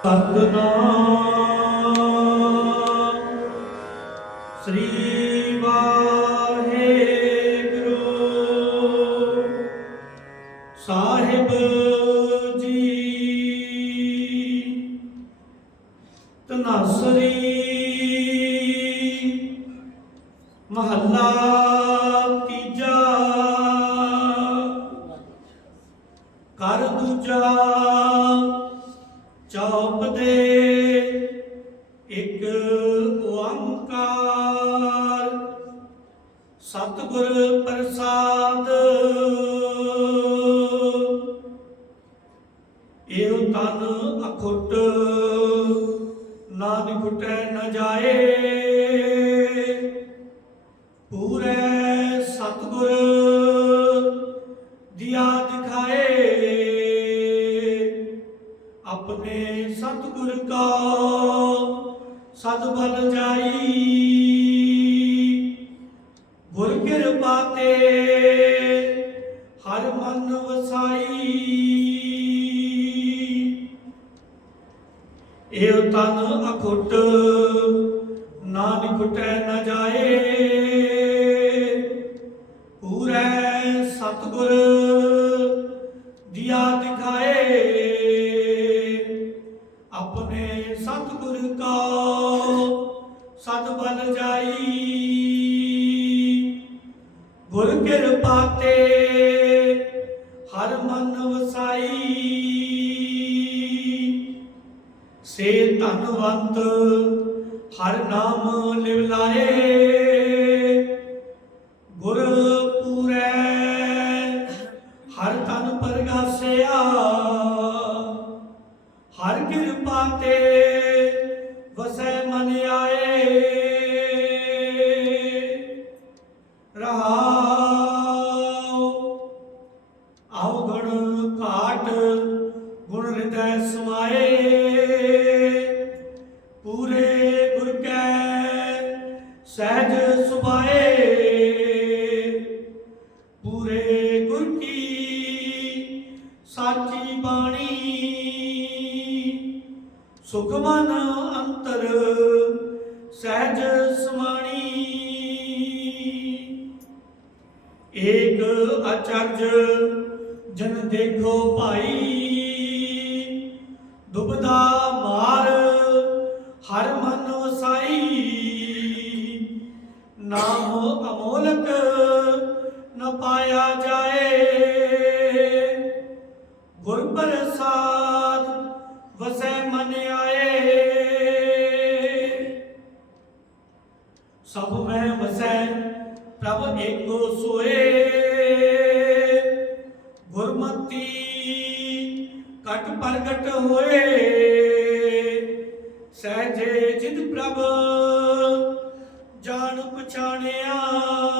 ਸਤਨਾਮ ਸ੍ਰੀ ਵਾਹਿਗੁਰੂ। ਸਾਹਿਬ ਜੀ। ਤਨਾਸਰੀ ਮਹੱਲਾ ਤੀਜਾ। ਕਰ ਦੂਜਾ ਚੌਪਦੇ ਇੱਕ ਓੰਕਾਰ। ਸਤਿਗੁਰ ਪ੍ਰਸਾਦ। ਇਹੋ ਤਨ ਅਖੁੱਟ ਨਾ ਨਿਖੁਟੈ ਨਾ ਜਾਏ। ਪੂਰੇ ਆਪਣੇ ਸਤਿਗੁਰ ਕਾ ਸਦ ਬਲ ਜਾਈ। ਗੁਰ ਕਿਰਪਾ ਤੇ ਹਰ ਮਨ ਵਸਾਈ। ਇਹ ਤਨ ਅਖੁੱਟ ਨਾ ਨਿਖੁਟੈ ਨਾ ਜਾਏ। ਪੂਰੇ ਸਤਿਗੁਰ ਸਦ ਬਲ ਜਾਈ। ਗੁਰ ਕਿਰਪਾ ਤੇ ਹਰ ਮਨ ਵਸਾਈ। ਸੇ ਧਨਵੰਤ ਹਰ ਨਾਮ ਲਿਵ ਲਾਏ। ਗੁਰ ਪੂਰੈ ਹਰ ਤਨ ਪਰਗਾਸਿਆ। ਹਰ ਕਿਰਪਾ ਤੇ ਵਸੈ ਮਨ ਆਏ। ਪੂਰੇ ਗੁਰ ਕੀ ਸਾਚੀ ਬਾਣੀ। ਸੁਖ ਮਨ ਅੰਤਰ ਸਹਿਜ ਸਮਾਣੀ। ਏਕ ਅਚਰਜ ਜਨ ਦੇਖੋ ਭਾਈ। ਦੁਬਦਾ ਮਾਰ ਹਰ ਮਨ ਵਸਾਈ ਨਾਮ ਅਮੋਲਕ ਨ ਪਾਇਆ ਜਾਏ। ਗੁਰ ਪ੍ਰਸਾਦ ਵਸੈ ਮਨ ਆਏ। ਸਭ ਮੈਂ ਵਸੈ, ਪ੍ਰਭ ਏਕੋ ਸੋਏ। ਗੁਰਮਤੀ ਕਟ ਪ੍ਰਗਟ ਹੋਏ। ਸਹਜੇ ਜਿਤ ਪ੍ਰਭ ਜਾਣ ਪਛਾਣਿਆ।